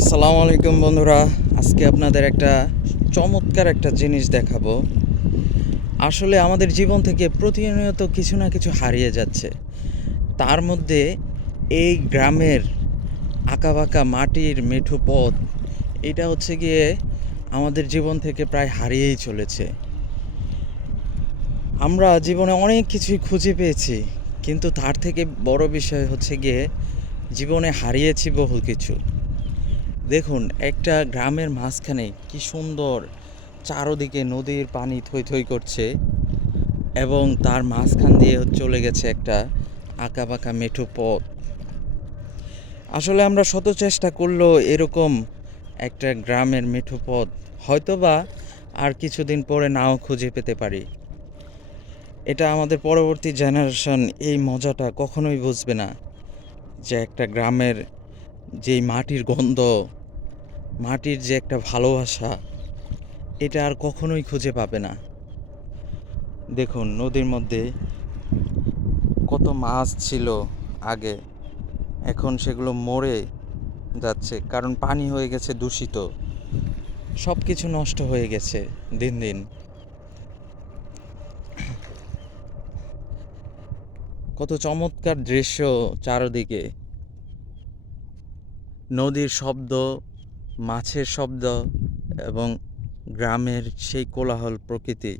আসসালামু আলাইকুম বন্ধুরা। আজকে আপনাদের একটা চমৎকার একটা জিনিস দেখাবো। আসলে আমাদের জীবন থেকে প্রতিনিয়ত কিছু না কিছু হারিয়ে যাচ্ছে। তার মধ্যে এই গ্রামের আঁকাবাঁকা মাটির মেঠো পথ, এটা হচ্ছে গিয়ে আমাদের জীবন থেকে প্রায় হারিয়েই চলেছে। আমরা জীবনে অনেক কিছুই খুঁজে পেয়েছি, কিন্তু তার থেকে বড় বিষয় হচ্ছে গিয়ে জীবনে হারিয়েছি বহু কিছু। দেখুন, একটা গ্রামের মাঝখানে কি সুন্দর চারদিকে নদীর পানি থই থই করছে, এবং তার মাঝখান দিয়ে চলে গেছে একটা আঁকাবাঁকা মেঠো পথ। আসলে আমরা শত চেষ্টা করলেও এরকম একটা গ্রামের মেঠো পথ হয়তোবা আর কিছুদিন পরে নাও খুঁজে পেতে পারি। এটা আমাদের পরবর্তী জেনারেশন এই মজাটা কখনোই বুঝবে না, যে একটা গ্রামের যেই মাটির গন্ধ, মাটির যে একটা ভালোবাসা, এটা আর কখনোই খুঁজে পাবে না। দেখুন, নদীর মধ্যে কত মাছ ছিল আগে, এখন সেগুলো মরে যাচ্ছে, কারণ পানি হয়ে গেছে দূষিত, সব কিছু নষ্ট হয়ে গেছে দিন দিন। কত চমৎকার দৃশ্য চারদিকে, নদীর শব্দ, মাছের শব্দ, এবং গ্রামের সেই কোলাহল প্রকৃতি।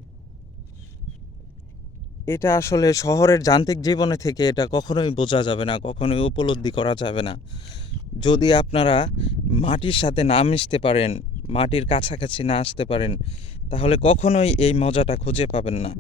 এটা আসলে শহরের যান্ত্রিক জীবনে থেকে এটা কখনোই বোঝা যাবে না, কখনোই উপলব্ধি করা যাবে না। যদি আপনারা মাটির সাথে না মিশতে পারেন, মাটির কাছাকাছি না আসতে পারেন, তাহলে কখনোই এই মজাটা খুঁজে পাবেন না।